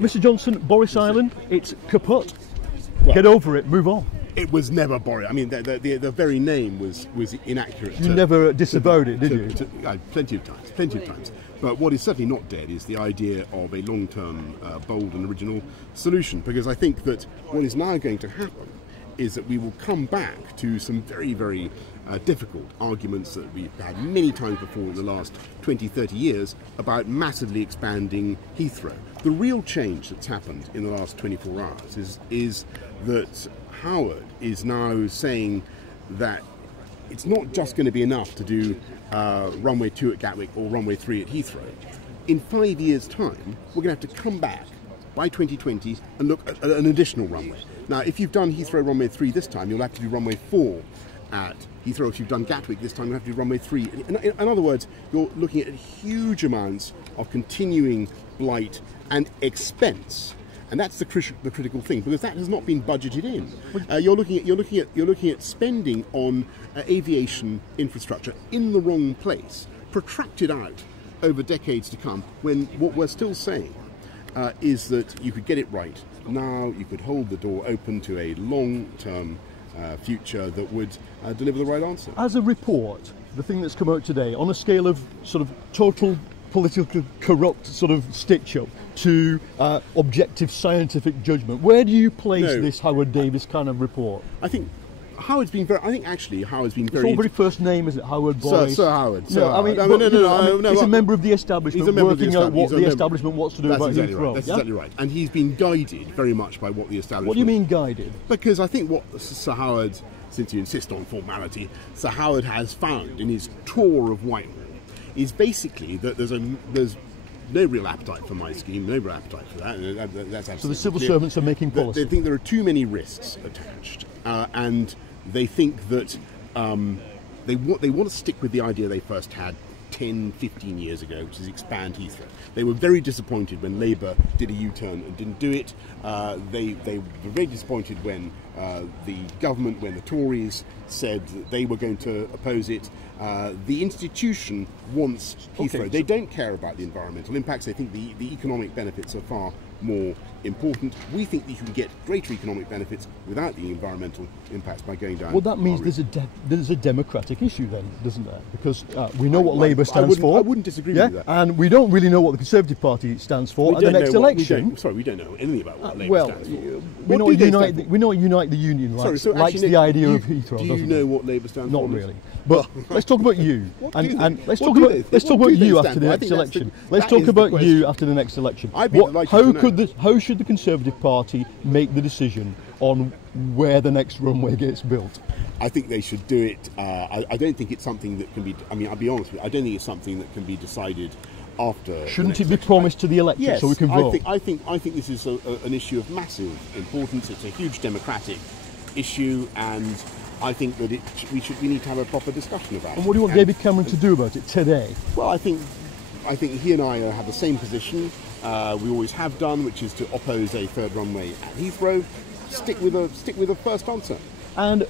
Mr Johnson, Boris Island, it's kaput. Well, get over it, move on. It was never Boris. I mean, the very name was inaccurate. You never disavowed it, did you? Plenty of times. But what is certainly not dead is the idea of a long-term, bold and original solution. Because I think that what is now going to happen is that we will come back to some very, very difficult arguments that we've had many times before in the last 20, 30 years about massively expanding Heathrow. The real change that's happened in the last 24 hours is that Howard is now saying that it's not just going to be enough to do runway 2 at Gatwick or runway 3 at Heathrow. In 5 years' time, we're going to have to come back by 2020 and look at an additional runway. Now, if you've done Heathrow runway 3 this time, you'll have to do runway 4 at Heathrow. If you've done Gatwick this time, you'll have to do runway 3. In other words, you're looking at huge amounts of continuing blight and expense. And that's the critical thing, because that has not been budgeted in. You're looking at spending on aviation infrastructure in the wrong place, protracted out over decades to come. When what we're still saying is that you could get it right now. You could hold the door open to a long-term future that would deliver the right answer. As a report, the thing that's come out today, on a scale of sort of total political corrupt sort of stitch-up to objective scientific judgment, where do you place this Howard Davies kind of report? I think Howard's been very. I think actually Howard's been very. His very first name is it Howard Boris? Sir Howard. No. He's a member of the establishment, working out what the establishment wants to do about Heathrow. That's exactly right. And he's been guided very much by what the establishment. What do you mean guided? Because I think what Sir Howard, since you insist on formality, Sir Howard has found in his tour of Whitehall is basically that there's no real appetite for my scheme, no real appetite for that. That's absolutely so the civil servants are making policy. They think there are too many risks attached, and they think that they want to stick with the idea they first had 10, 15 years ago, which is expand Heathrow. They were very disappointed when Labour did a U-turn and didn't do it. They were very disappointed when the government, when the Tories said that they were going to oppose it. The institution wants Heathrow. Okay. They don't care about the environmental impacts. They think the economic benefits are far more important. We think that you can get greater economic benefits without the environmental impacts by going down. Well, that means there's a democratic issue then, doesn't there? Because we know what Labour stands for. I wouldn't disagree with that. And we don't really know what the Conservative Party stands for at the next election. We don't know anything about what Labour stands for. We know Unite the Union likes the idea of Heathrow. Do you know what Labour stands for? Not really. But let's talk about you. And let's talk about you after the next election. Let's talk about you after the next election. How should the Conservative Party make the decision on where the next runway gets built? I think they should do it. I don't think it's something that can be. I mean, I'll be honest with you. I don't think it's something that can be decided after. Shouldn't it be promised to the electorate so we can vote? I think this is an issue of massive importance. It's a huge democratic issue, and I think that we need to have a proper discussion about it. And what do you want David Cameron to do about it today? Well, I think he and I have the same position. We always have done, which is to oppose a third runway at Heathrow. Stick with a first answer. And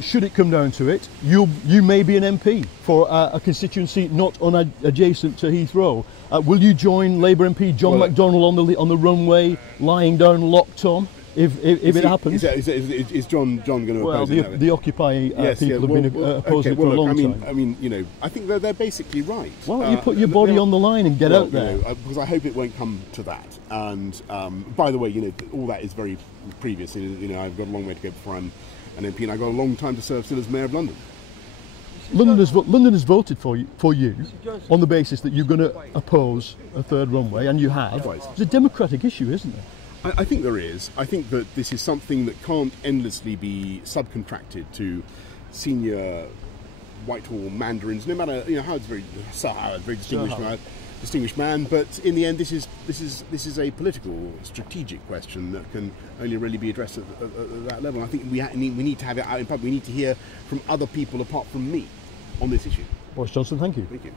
should it come down to it, you may be an MP for a constituency not adjacent to Heathrow. Will you join Labour MP John McDonnell on the runway, lying down locked on? If it happens, is John going to oppose it? Well, the Occupy people have been opposing it for a long time. I mean, I think they're basically right. Why don't you put your body on the line and get out there? Because I hope it won't come to that. And by the way, all that is very previous. I've got a long way to go before I'm an MP, and I've got a long time to serve still as Mayor of London. London has voted for you on the basis that you're going to oppose a third runway, and you have. It's a democratic issue, isn't it? I think there is. I think that this is something that can't endlessly be subcontracted to senior Whitehall mandarins. No matter Howard's very distinguished man, but in the end, this is a political, strategic question that can only really be addressed at that level. I think we need to have it out in public. We need to hear from other people apart from me on this issue. Boris Johnson, thank you. Thank you.